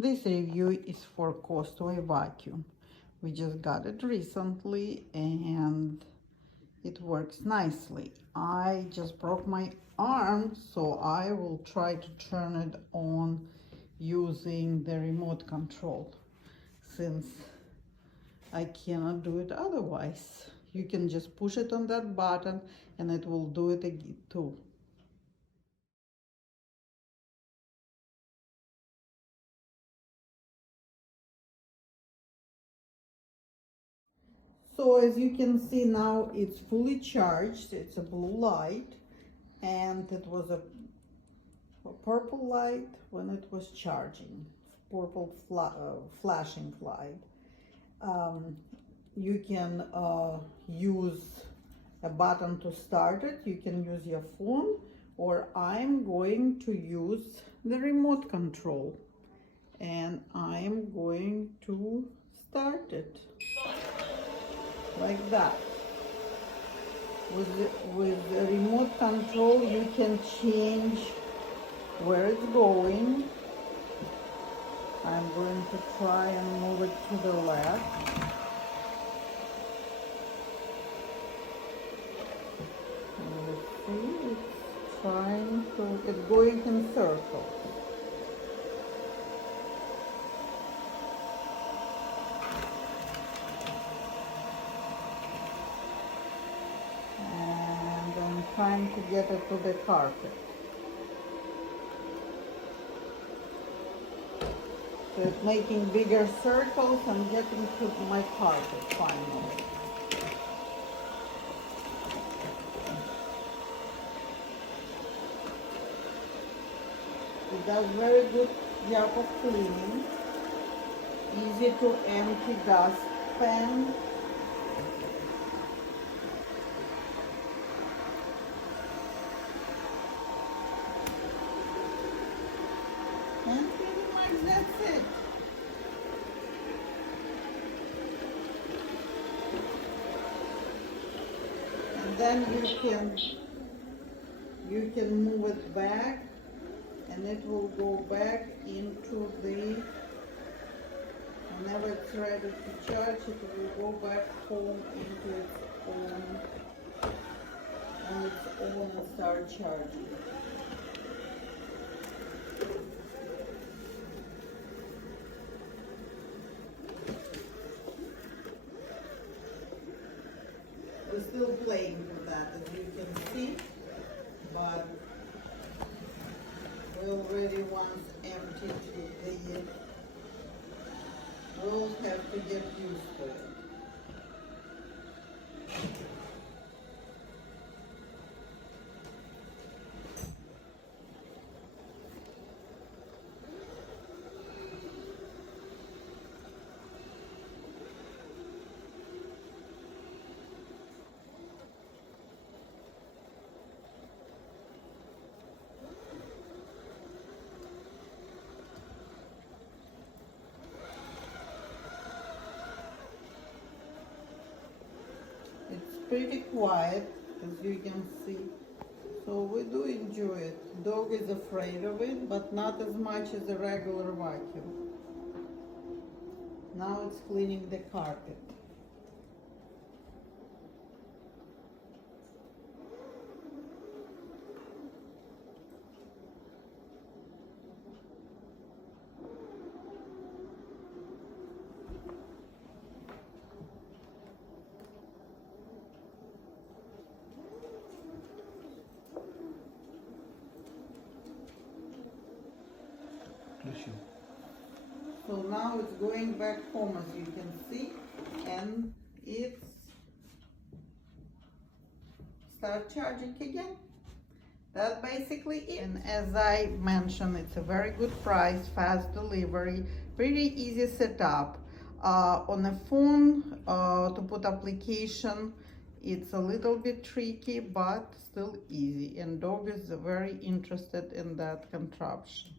This review is for COSTWAY vacuum. We just got it recently and it works nicely. I just broke my arm, so I will try to turn it on using the remote control, since I cannot do it otherwise. You can just push it on that button and it will do it again too. So as you can see now, it's fully charged. It's a blue light, and it was a purple light when it was charging, purple flashing light. You can use a button to start it. You can use your phone, or I'm going to use the remote control, and I'm going to start it like that. With the remote control, you can change where it's going. I'm going to try and move it to the left. And you see, it's going in circles. Trying to get it to the carpet. So it's making bigger circles and getting to my carpet finally. It does very good job of cleaning. Easy to empty dustpan. And pretty much that's it. And then you can move it back, and it will go back into the, whenever it's ready to charge, it will go back home into its own and start charging. We're still playing with that, as you can see, but we already once emptied the, we'll have to get used to it. Pretty quiet, as you can see, so we do enjoy it. Dog is afraid of it, but not as much as a regular vacuum. Now it's cleaning the carpet. So now it's going back home, as you can see, and it's start charging again. That's basically it. And as I mentioned, it's a very good price, fast delivery, pretty easy setup. On a phone, to put application, it's a little bit tricky, but still easy. And dog is very interested in that contraption.